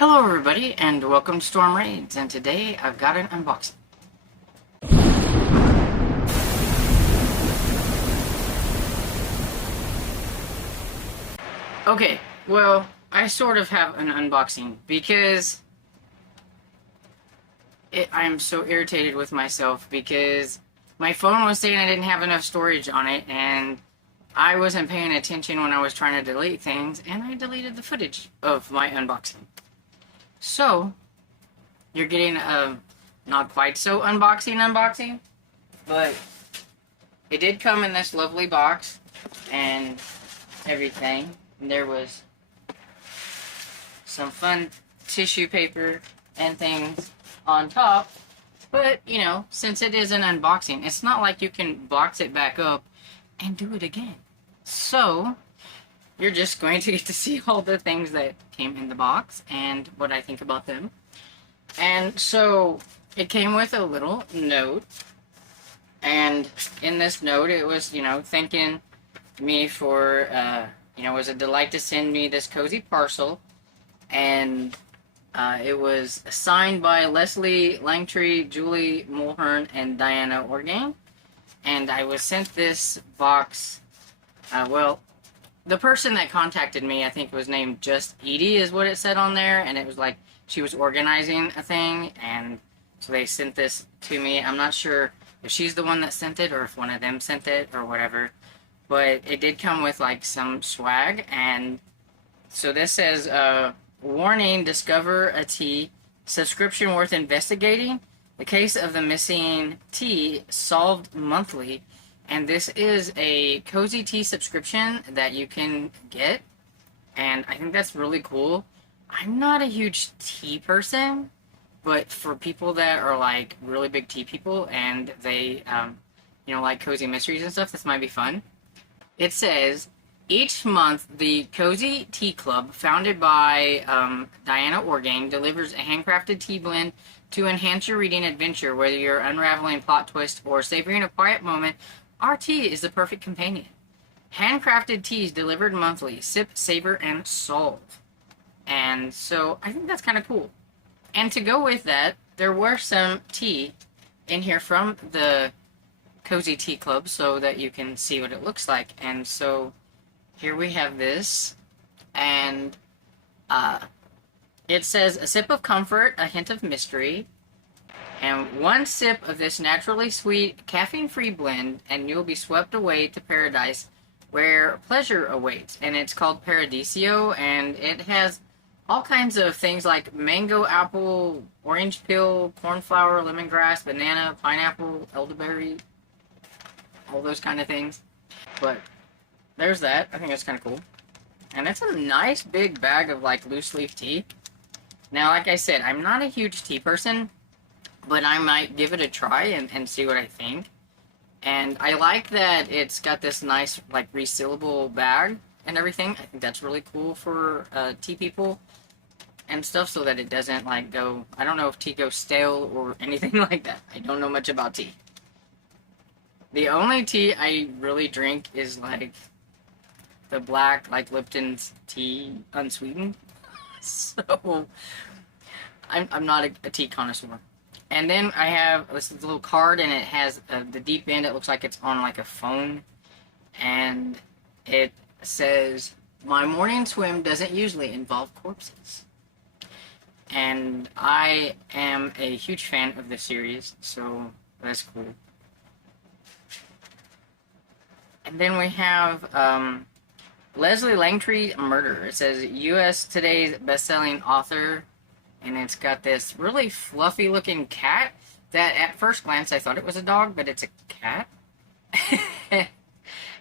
Hello everybody and welcome to Storm Raids, and today I've got an unboxing. Okay, well, I sort of have an unboxing because I'm so irritated with myself because my phone was saying I didn't have enough storage on it and I wasn't paying attention when I was trying to delete things, and I deleted the footage of my unboxing. So, you're getting a not quite so unboxing, but it did come in this lovely box and everything. And there was some fun tissue paper and things on top. But, you know, since it is an unboxing, it's not like you can box it back up and do it again. So, you're just going to get to see all the things that came in the box and what I think about them. And so, it came with a little note. And in this note, it was, thanking me for, it was a delight to send me this cozy parcel. And it was signed by Leslie Langtree, Julie Mulhern, and Diana Orgain. And I was sent this box, the person that contacted me, I think was named Just Edie, is what it said on there. And it was like she was organizing a thing, and so they sent this to me. I'm not sure if she's the one that sent it or if one of them sent it or whatever. But it did come with like some swag. And so this says, warning, discover a tea, subscription worth investigating. The case of the missing tea solved monthly. And this is a cozy tea subscription that you can get. And I think that's really cool. I'm not a huge tea person, but for people that are like really big tea people and they, like cozy mysteries and stuff, this might be fun. It says, each month, the Cozy Tea Club, founded by Diana Orgain, delivers a handcrafted tea blend to enhance your reading adventure. Whether you're unraveling plot twists or savoring a quiet moment, our tea is the perfect companion. Handcrafted teas delivered monthly. Sip, savor, and solve. And so, I think that's kind of cool. And to go with that, there were some tea in here from the Cozy Tea Club so that you can see what it looks like. And so, here we have this, and it says, a sip of comfort, a hint of mystery, and one sip of this naturally sweet, caffeine-free blend, and you'll be swept away to paradise where pleasure awaits. And it's called Paradiso, and it has all kinds of things like mango, apple, orange peel, cornflower, lemongrass, banana, pineapple, elderberry, all those kind of things. But there's that. I think that's kind of cool. And it's a nice big bag of like loose leaf tea. Now, like I said, I'm not a huge tea person, but I might give it a try and see what I think. And I like that it's got this nice like resealable bag and everything. I think that's really cool for tea people and stuff, so that it doesn't like go, I don't know if tea goes stale or anything like that. I don't know much about tea. The only tea I really drink is like the black, like Lipton's tea, unsweetened. So, I'm not a tea connoisseur. And then I have this little card, and it has the deep end. It looks like it's on like a phone. And it says, my morning swim doesn't usually involve corpses. And I am a huge fan of this series, so that's cool. And then we have Leslie Langtree, Murder. It says U.S. Today's best-selling author, and it's got this really fluffy-looking cat that at first glance I thought it was a dog, but it's a cat.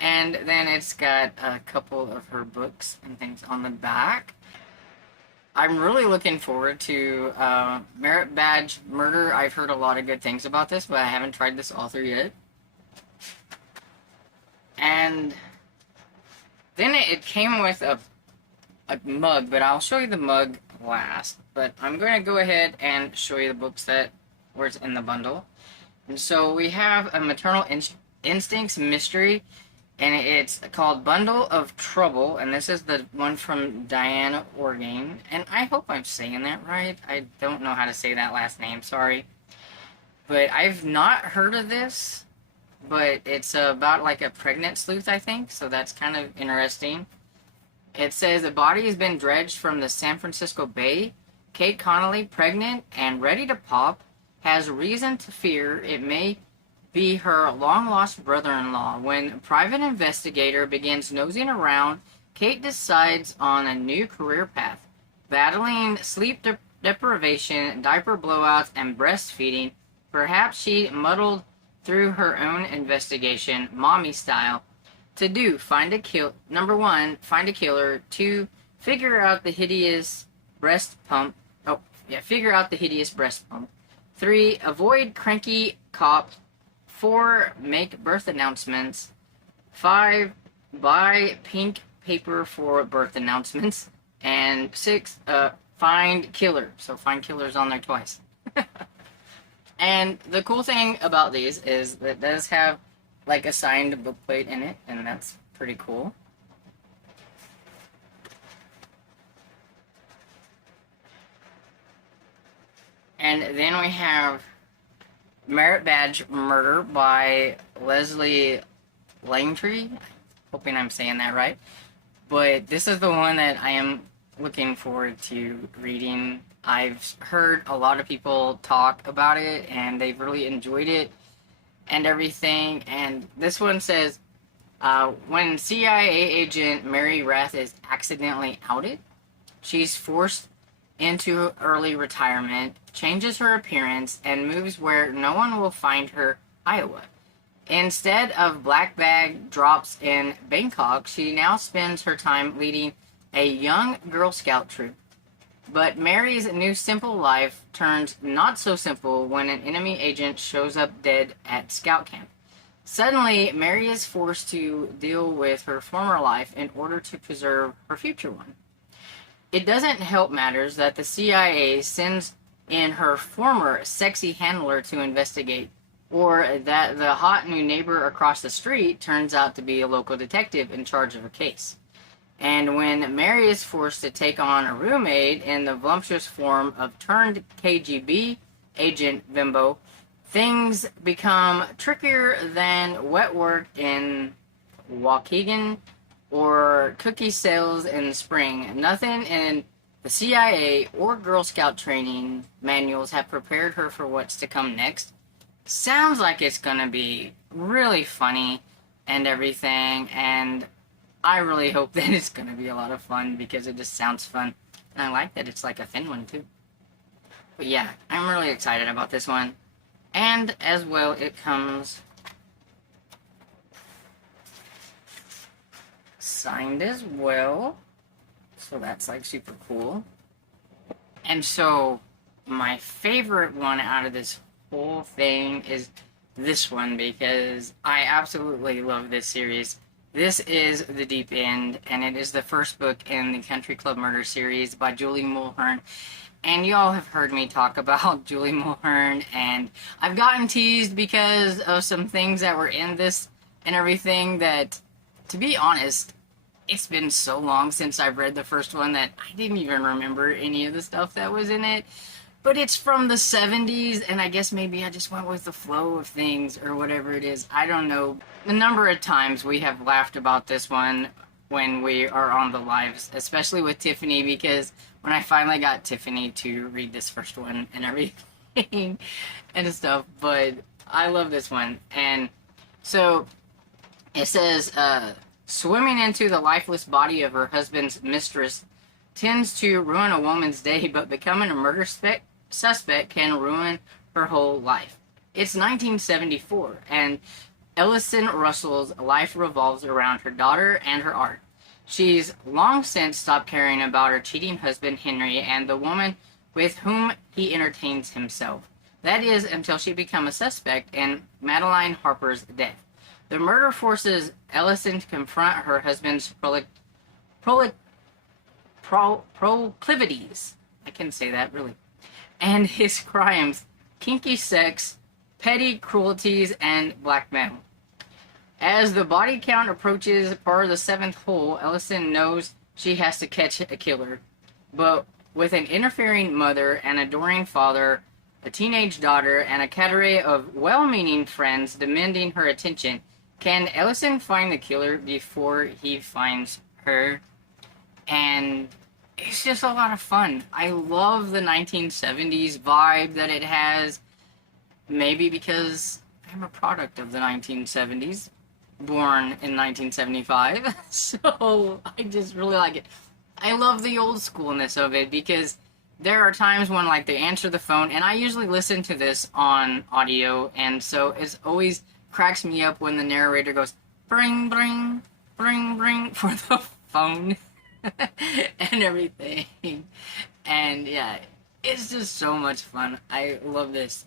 And then it's got a couple of her books and things on the back. I'm really looking forward to Merit Badge Murder. I've heard a lot of good things about this, but I haven't tried this author yet. And then it came with a mug, but I'll show you the mug last. But I'm going to go ahead and show you the books that were in the bundle. And so we have a Maternal Instincts Mystery. And it's called Bundle of Trouble, and this is the one from Diane Orgain, and I hope I'm saying that right. I don't know how to say that last name, sorry. But I've not heard of this, but it's about like a pregnant sleuth, I think, so that's kind of interesting. It says the body has been dredged from the San Francisco Bay. Kate Connolly, pregnant and ready to pop, has reason to fear it may be her long-lost brother-in-law. When a private investigator begins nosing around, Kate decides on a new career path. Battling sleep deprivation, diaper blowouts, and breastfeeding, perhaps she muddled through her own investigation, mommy style. To do, number one, find a killer. 2, figure out the hideous breast pump. Figure out the hideous breast pump. 3, avoid cranky cop. 4, make birth announcements. 5, buy pink paper for birth announcements. And 6, find killer. So find killers on there twice. And the cool thing about these is that it does have like a signed bookplate in it, and that's pretty cool. And then we have Merit Badge Murder by Leslie Langtree. Hoping I'm saying that right. But this is the one that I am looking forward to reading. I've heard a lot of people talk about it, and they've really enjoyed it and everything. And this one says, when CIA agent Mary Rath is accidentally outed, she's forced into early retirement, changes her appearance, and moves where no one will find her, Iowa. Instead of black bag drops in Bangkok, she now spends her time leading a young Girl Scout troop. But Mary's new simple life turns not so simple when an enemy agent shows up dead at scout camp. Suddenly, Mary is forced to deal with her former life in order to preserve her future one. It doesn't help matters that the CIA sends in her former sexy handler to investigate, or that the hot new neighbor across the street turns out to be a local detective in charge of a case. And when Mary is forced to take on a roommate in the voluptuous form of turned KGB agent Bimbo, things become trickier than wet work in Waukegan or cookie sales in the spring. Nothing in the CIA or Girl Scout training manuals have prepared her for what's to come next. Sounds like it's gonna be really funny and everything, and I really hope that it's gonna be a lot of fun because it just sounds fun. And I like that it's like a thin one too. But yeah, I'm really excited about this one. And as well, it comes signed as well. So that's like super cool. And so my favorite one out of this whole thing is this one because I absolutely love this series. This is The Deep End, and it is the first book in the Country Club Murder series by Julie Mulhern. And y'all have heard me talk about Julie Mulhern, and I've gotten teased because of some things that were in this and everything that, to be honest, it's been so long since I've read the first one that I didn't even remember any of the stuff that was in it. But it's from the 70s, and I guess maybe I just went with the flow of things or whatever it is. I don't know. The number of times we have laughed about this one when we are on the lives, especially with Tiffany, because when I finally got Tiffany to read this first one and everything and stuff, but I love this one. And so it says, swimming into the lifeless body of her husband's mistress tends to ruin a woman's day, but becoming a murder suspect can ruin her whole life. It's 1974, and Ellison Russell's life revolves around her daughter and her art. She's long since stopped caring about her cheating husband Henry and the woman with whom he entertains himself. That is, until she becomes a suspect in Madeline Harper's death. The murder forces Ellison to confront her husband's proclivities. I can say that, really. And his crimes, kinky sex, petty cruelties, and blackmail. As the body count approaches part of the 7th hole, Ellison knows she has to catch a killer. But with an interfering mother, an adoring father, a teenage daughter, and a cadre of well-meaning friends demanding her attention, can Ellison find the killer before he finds her? And it's just a lot of fun. I love the 1970s vibe that it has. Maybe because I'm a product of the 1970s, born in 1975, so I just really like it. I love the old schoolness of it because there are times when like they answer the phone, and I usually listen to this on audio, and so it always cracks me up when the narrator goes bring bring bring bring for the phone and everything. And yeah, it's just so much fun. I love this.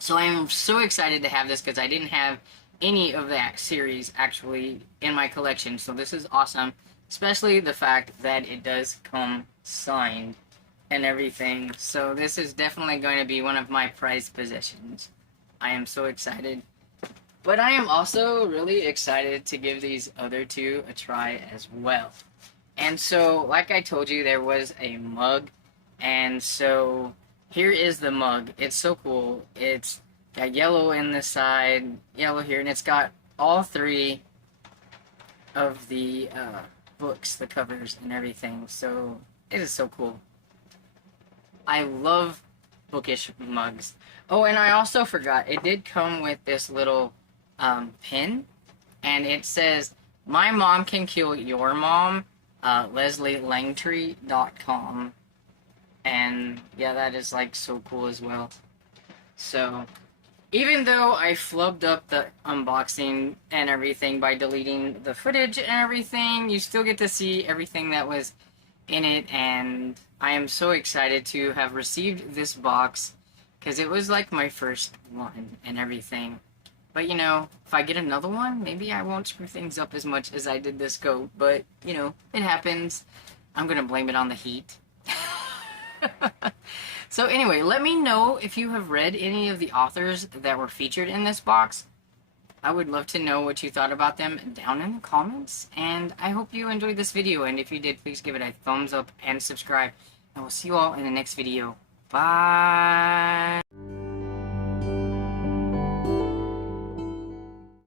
So I am so excited to have this because I didn't have any of that series actually in my collection. So this is awesome, especially the fact that it does come signed and everything. So this is definitely going to be one of my prized possessions. I am so excited. But I am also really excited to give these other two a try as well. And so, like I told you, there was a mug. And so, here is the mug. It's so cool. It's got yellow in the side, yellow here, and it's got all three of the books, the covers, and everything. So, it is so cool. I love bookish mugs. Oh, and I also forgot, it did come with this little pin, and it says, "My mom can kill your mom, LeslieLangtree.com." And yeah, that is like so cool as well. So, even though I flubbed up the unboxing and everything by deleting the footage and everything, you still get to see everything that was in it, and I am so excited to have received this box because it was like my first one and everything. But you know, if I get another one, maybe I won't screw things up as much as I did this go. But you know, it happens. I'm gonna blame it on the heat. So anyway, let me know if you have read any of the authors that were featured in this box. I would love to know what you thought about them down in the comments. And I hope you enjoyed this video. And if you did, please give it a thumbs up and subscribe. And we'll see you all in the next video. Bye!